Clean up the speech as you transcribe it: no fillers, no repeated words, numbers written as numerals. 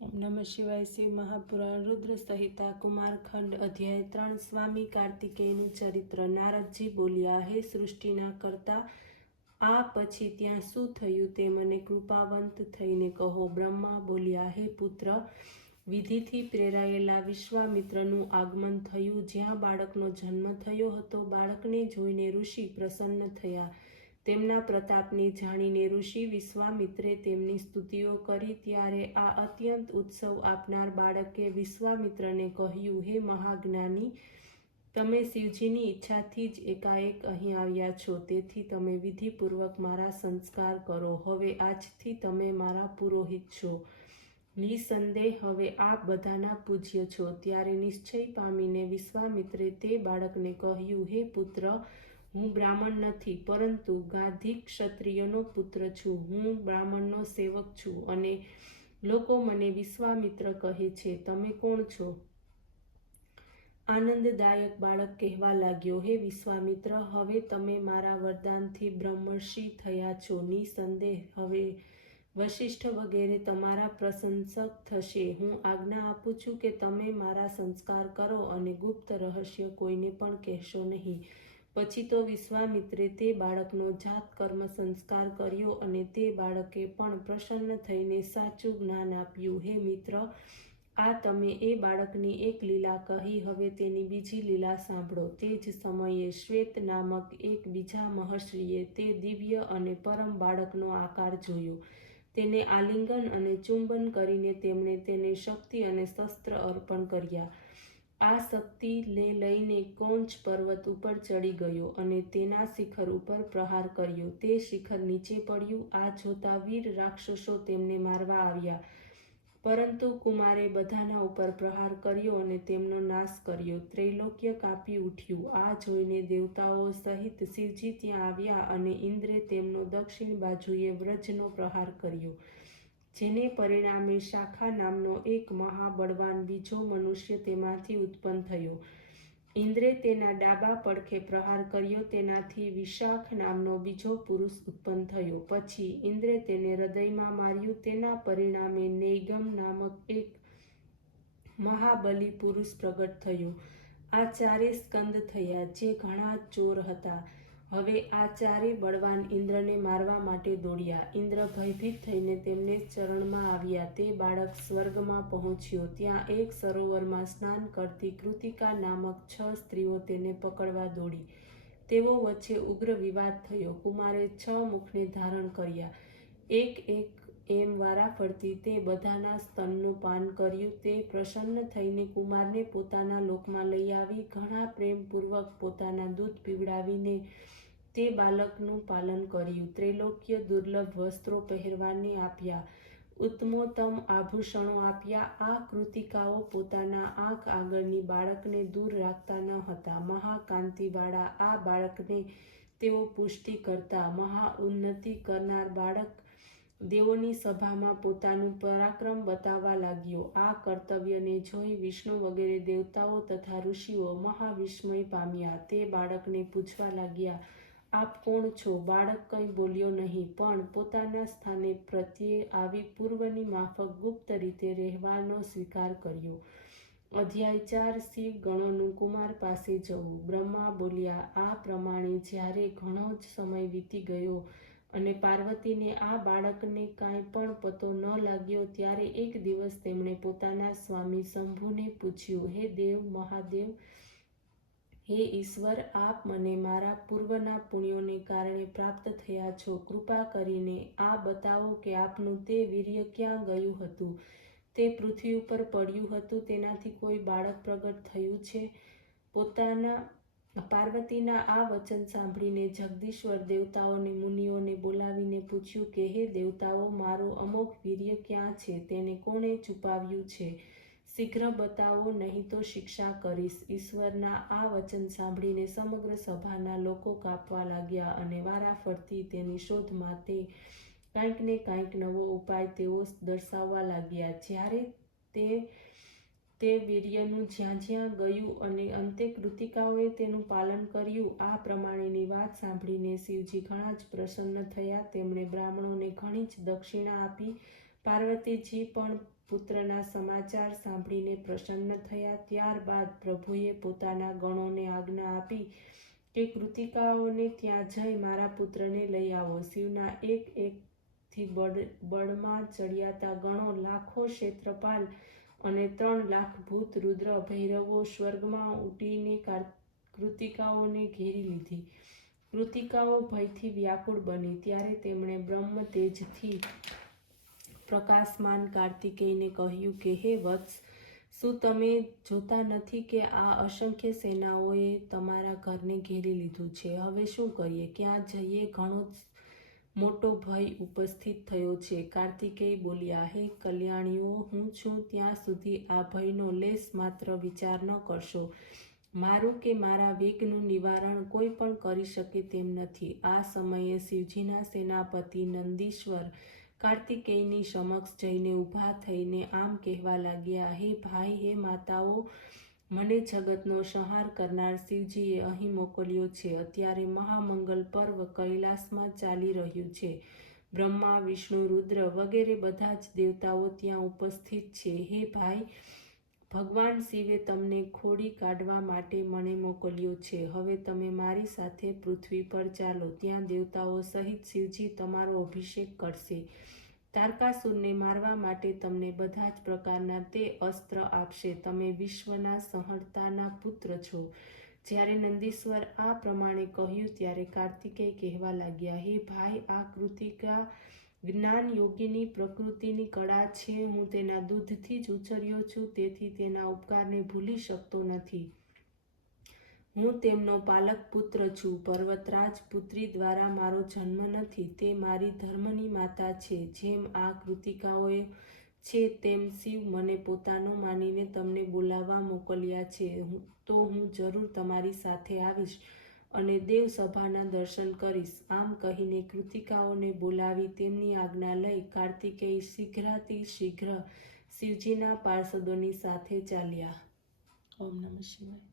ओम नमः शिवाय। शिव महापुराण रुद्र संहिता कुमारखंड अध्याय 3। स्वामी कार्तिकेयનું ચરિત્ર। નારદજી બોલ્યા, હે સૃષ્ટિના કર્તા, આ પછી ત્યાં શું થયું તે મને કૃપાવંત થઈને કહો। બ્રહ્મા બોલ્યા, હે પુત્ર, વિધિથી પ્રેરાયેલા વિશ્વામિત્રનું આગમન થયું। જ્યાં બાળકનો જન્મ થયો હતો, બાળકને જોઈને ઋષિ પ્રસન્ન થયા। તેમના પ્રતાપને જાણીને ઋષિ વિશ્વામિત્રે તેમની સ્તુતિઓ કરી। ત્યારે આ અત્યંત ઉત્સવ આપનાર બાળકે વિશ્વામિત્રને કહ્યું, હે મહાજ્ઞાની, તમે શિવજીની ઈચ્છાથી જ એકાએક અહીં આવ્યા છો, તેથી તમે વિધિપૂર્વક મારા સંસ્કાર કરો। હવે આજથી તમે મારા પુરોહિત છો। નિસંદેહ હવે આપ બધાના પૂજ્ય છો। ત્યારે નિશ્ચય પામીને વિશ્વામિત્રે તે બાળકને કહ્યું, હે પુત્ર, હું બ્રાહ્મણ નથી, પરંતુ ગાધિક ક્ષત્રિયનો પુત્ર છું। હું બ્રાહ્મણનો સેવક છું અને લોકો મને વિશ્વામિત્ર કહે છે। તમે કોણ છો? આનંદદાયક બાળક કહેવા લાગ્યો, હે વિશ્વામિત્ર, હવે તમે મારા વરદાનથી બ્રહ્મર્ષિ થયા છો। નિસંદેહ હવે વશિષ્ઠ વગેરે તમારા પ્રશંસક થશે। હું આજ્ઞા આપું છું કે તમે મારા સંસ્કાર કરો અને ગુપ્ત રહસ્ય કોઈને પણ કહેશો નહીં। પછી તો વિશ્વામિત્રે તે બાળકનો જાત કર્મ સંસ્કાર કર્યો અને તે બાળકે પણ પ્રસન્ન થઈને સાચું જ્ઞાન આપ્યું। હે મિત્ર, આ તમે એ બાળકની એક લીલા કહી, હવે તેની બીજી લીલા સાંભળો। તે જ સમયે શ્વેત નામક એક બીજા મહર્ષિએ તે દિવ્ય અને પરમ બાળકનો આકાર જોયો। તેને આલિંગન અને ચુંબન કરીને તેમણે તેને શક્તિ અને શસ્ત્ર અર્પણ કર્યા। આ શક્તિ લઈને કૌંચ પર્વત ઉપર ચડી ગયો અને તેના શિખર ઉપર પ્રહાર કર્યો। તે શિખર નીચે પડ્યું। આ જોતા વીર રાક્ષસો તેમને મારવા આવ્યા, પરંતુ કુમારે બધાના ઉપર પ્રહાર કર્યો અને તેમનો નાશ કર્યો। ત્રૈલોક્ય કાપી ઉઠ્યું। આ જોઈને દેવતાઓ સહિત શિવજી ત્યાં આવ્યા અને ઇન્દ્રે તેમનો દક્ષિણ બાજુએ વ્રજનો પ્રહાર કર્યો, જેને પરિણામે શાખા નામનો એક મહાબળવાન બીજો મનુષ્ય તેમાંથી ઉત્પન્ન થયો। ઇન્દ્રે તેના ડાબા પડખે પ્રહાર કર્યો, તેનાથી વિશાખ નામનો બીજો પુરુષ ઉત્પન્ન થયો। પછી ઇન્દ્રે તેને હૃદયમાં માર્યું, તેના પરિણામે નૈગમ નામક એક મહાબલી પુરુષ પ્રગટ થયો। આ ચારે સ્કંદ થયા, જે ઘણા ચોર હતા। હવે આ ચારે બળવાન ઇન્દ્રને મારવા માટે દોડ્યા। ઇન્દ્ર ભયભીત થઈને તેમને ચરણમાં આવ્યા। તે બાળક સ્વર્ગમાં પહોંચ્યો। ત્યાં એક સરોવરમાં સ્નાન કરતી કૃતિકા નામક 6 સ્ત્રીઓ તેને પકડવા દોડી। તેઓ વચ્ચે ઉગ્ર વિવાદ થયો। કુમારે 6 મુખને ધારણ કર્યા। એક એક એમ વારાફરતી તે બધાના સ્તનનું પાન કર્યું। તે પ્રસન્ન થઈને કુમારને પોતાના લોકમાં લઈ આવી ઘણા પ્રેમપૂર્વક પોતાના દૂધ પીવડાવીને તે બાલકનું પાલન કર્યું। ત્રૈલોક્ય દુર્લભ વસ્ત્રો પહેરવાને આપ્યા, ઉત્તમોત્તમ આભૂષણો આપ્યા। આ કૃતિકાઓ પોતાના આંખ આગળની બાળકને દૂર રાખતા ન હતા। મહાકાંતિવાળા આ બાળકને તેઓ પુષ્ટિ કરતા। મહા ઉન્નતિ કરનાર બાળક દેવોની સભામાં પોતાનું પરાક્રમ બતાવવા લાગ્યો। આ કર્તવ્યને જોઈ વિષ્ણુ વગેરે દેવતાઓ તથા ઋષિઓ મહાવિસ્મય પામ્યા। તે બાળકને પૂછવા લાગ્યા, આપ કોણ છો? બાળક કંઈ બોલ્યો નહીં, પણ પોતાના સ્થાને પ્રત્યે આવી પૂર્વની માફક ગુપ્ત રીતે રહેવાનો સ્વીકાર કર્યો। અધ્યાય 4। શિવ ગણોનું કુમાર પાસે જવું। બ્રહ્મા બોલ્યા, આ પ્રમાણે જ્યારે ઘણો જ સમય વીતી ગયો અને પાર્વતીને આ બાળકને કાંઈ પણ પતો ન લાગ્યો, ત્યારે એક દિવસ તેમણે પોતાના સ્વામી શંભુને પૂછ્યું, હે દેવ મહાદેવ, હે ઈશ્વર, આપ મને મારા પૂર્વના પુણ્યોને કારણે પ્રાપ્ત થયા છો। કૃપા કરીને આ બતાવો કે આપનું તે વીર્ય ક્યાં ગયું હતું? તે પૃથ્વી ઉપર પડ્યું હતું, તેનાથી કોઈ બાળક પ્રગટ થયું છે? પાર્વતીના આ વચન સાંભળીને જગદીશ્વર દેવતાઓને મુનિઓને બોલાવીને પૂછ્યું કે, હે દેવતાઓ, મારો અમોઘ વીર્ય ક્યાં છે? તેને કોણે છુપાવ્યું છે? શીઘ્ર બતાવો, નહીં તો શિક્ષા કરીશ। ઈશ્વરના આ વચન સાંભળીને સમગ્ર સભાના લોકો કાપવા લાગ્યા અને વારાફરતી તેની શોધમાં તે કાંઈક ને કાંઈક નવો ઉપાય તેઓ દર્શાવવા લાગ્યા। જ્યારે તે વીર્યનું જ્યાં જ્યાં ગયું અને અંતે કૃતિકાઓએ તેનું પાલન કર્યું। આ પ્રમાણેની વાત સાંભળીને શિવજી ઘણા જ પ્રસન્ન થયા। તેમણે બ્રાહ્મણોને ઘણી જ દક્ષિણા આપી પાર્વતીજી પણ પુત્રના સમાચાર સાંભળીને પ્રસન્ન થયા. ત્યારબાદ પ્રભુએ પોતાના ગણોને આજ્ઞા આપી કે કૃતિકાઓને ત્યાં જઈ મારા પુત્રને લઈ આવો. શિવના એકથી બળમાં ચડિયાતા ગણો, લાખો ક્ષેત્રપાલ અને 3 લાખ ભૂત, રુદ્ર, ભૈરવો સ્વર્ગમાં ઉડીને કૃતિકાઓને ઘેરી લીધી. કૃતિકાઓ ભયથી વ્યાકુળ બની. ત્યારે તેમણે બ્રહ્મ તેજથી પ્રકાશમાન કાર્તિકેયને કહ્યું કે હે વત્સ, શું તમે જોતા નથી કે આ અસંખ્ય સેનાઓએ તમારા ઘરને ઘેરી લીધું છે? હવે શું કરીએ? ક્યાં જઈએ? ઘણો મોટો ભય ઉપસ્થિત થયો છે. કાર્તિકેય બોલ્યા, હે કલ્યાણીઓ, હું છું ત્યાં સુધી આ ભયનો લેશ માત્ર વિચાર ન કરશો. મારું કે મારા વિઘ્નનું નિવારણ કોઈ પણ કરી શકે તેમ નથી. આ સમયે શિવજીના સેનાપતિ નંદીશ્વર કાર્તિકેયની સમક્ષ જઈને ઊભા થઈને આમ કહેવા લાગ્યા, હે ભાઈ, હે માતાઓ, મને જગતનો સંહાર કરનાર શિવજીએ અહીં મોકલ્યો છે. અત્યારે મહામંગલ પર્વ કૈલાસમાં ચાલી રહ્યું છે. બ્રહ્મા, વિષ્ણુ, રુદ્ર વગેરે બધા જ દેવતાઓ ત્યાં ઉપસ્થિત છે. હે ભાઈ, ભગવાન શિવે તમને ખોડી કાઢવા માટે મને મોકલ્યો છે. હવે તમે મારી સાથે પૃથ્વી પર ચાલો. ત્યાં દેવતાઓ સહિત શિવજી તમારો અભિષેક કરશે. તારકાસુરને મારવા માટે તમને બધા જ પ્રકારના તે અસ્ત્ર આપશે. તમે વિશ્વના સંહર્તાના પુત્ર છો. જ્યારે નંદીશ્વર આ પ્રમાણે કહ્યું ત્યારે કાર્તિકેય કહેવા લાગ્યા, હે ભાઈ, આ કૃતિકા જ્ઞાન યોગીની પ્રકૃતિની કળા છે. હું તેના દૂધથી જ ઉછર્યો છું, તેથી તેના ઉપકારને ભૂલી શકતો નથી. હું તેમનો પાલક પુત્ર છું. પર્વતરાજ પુત્રી દ્વારા મારો જન્મ નથી. તે મારી ધર્મની માતા છે. જેમ આ કૃતિકાઓ છે તેમ શિવ મને પોતાનો માનીને તમને બોલાવવા મોકલ્યા છે. તો હું જરૂર તમારી સાથે આવીશ અને દેવસભાના દર્શન કરીશ. આમ કહીને કૃતિકાઓને બોલાવી તેમની આજ્ઞા લઈ કાર્તિકેય શીઘ્રાતિશીઘ્ર શિવજીના પાર્ષદોની સાથે ચાલ્યા. ઓમ નમઃ શિવાય.